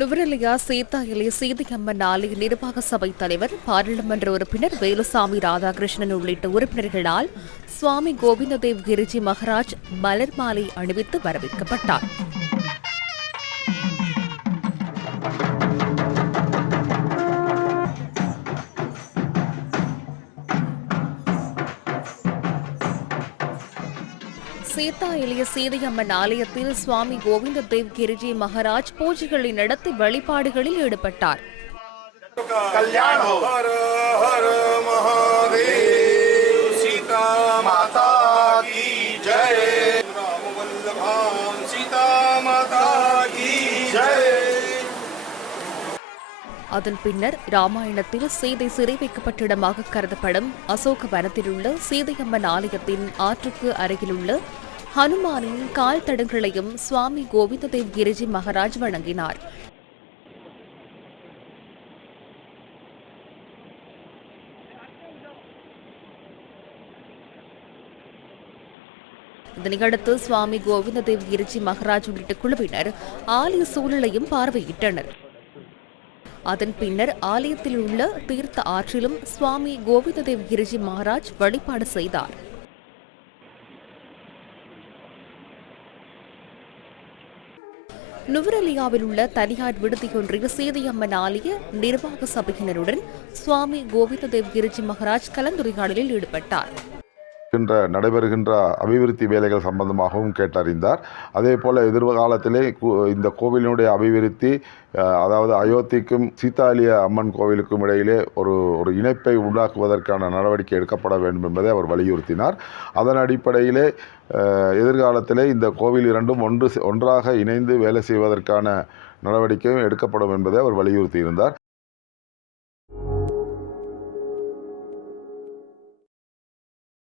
நுவரெலியா சீதாயிலே சீதியம்மன் ஆலய நிர்வாக சபை தலைவர் பாராளுமன்ற உறுப்பினர் வேலுசாமி ராதாகிருஷ்ணன் உள்ளிட்ட உறுப்பினர்களால் சுவாமி கோவிந்ததேவ் கிரிஜி மகராஜ் மலர் மாலை அணிவித்து வரவேற்கப்பட்டார். சீதா எளிய சீதையம்மன் ஆலயத்தில் சுவாமி கோவிந்த தேவ் கிரிஜி மகாராஜ் பூஜைகளை நடத்தி வழிபாடுகளில் ஈடுபட்டார். கல்யாணம். அதன் பின்னர் ராமாயணத்தில் சீதை சிறை வைக்கப்பட்ட இடமாக கருதப்படும் அசோக வனத்திலுள்ள சீதையம்மன் ஆலயத்தின் ஆற்றுக்கு அருகிலுள்ள ஹனுமானின் கால் தடங்களையும் சுவாமி கோவிந்ததேவ் கிரிஜி மகராஜ் வழங்கினார் இதனையடுத்து சுவாமி கோவிந்ததேவ் கிரிஜி மகராஜ் உள்ளிட்ட குழுவினர் ஆலய சூழலையும் பார்வையிட்டனர். அதன் பின்னர் ஆலயத்தில் உள்ள தீர்த்த ஆற்றிலும் சுவாமி கோவிந்ததேவ் கிரிஜி மகாராஜ் வழிபாடு செய்தார். நுவரலியாவில் உள்ள தனியார் விடுதியொன்றில் சீதையம்மன் ஆலய நிர்வாக சபையினருடன் சுவாமி கோவிந்ததேவ் கிரிஜி மகாராஜ் கலந்துரையாடலில் ஈடுபட்டார். என்ற நடைபெறுகின்ற அபிவிருத்தி வேலைகள் சம்பந்தமாகவும் கேட்டறிந்தார். அதே போல் எதிர்காலத்திலே இந்த கோவிலினுடைய அபிவிருத்தி அதாவது அயோத்திக்கும் சீதாலிய அம்மன் கோவிலுக்கும் இடையிலே ஒரு ஒரு இணைப்பை உண்டாக்குவதற்கான நடவடிக்கை எடுக்கப்பட வேண்டும் என்பதை அவர் வலியுறுத்தினார். அதன் அடிப்படையிலே எதிர்காலத்திலே இந்த கோவில் இரண்டும் ஒன்று ஒன்றாக இணைந்து வேலை செய்வதற்கான நடவடிக்கையும் எடுக்கப்படும் என்பதை அவர் வலியுறுத்தியிருந்தார்.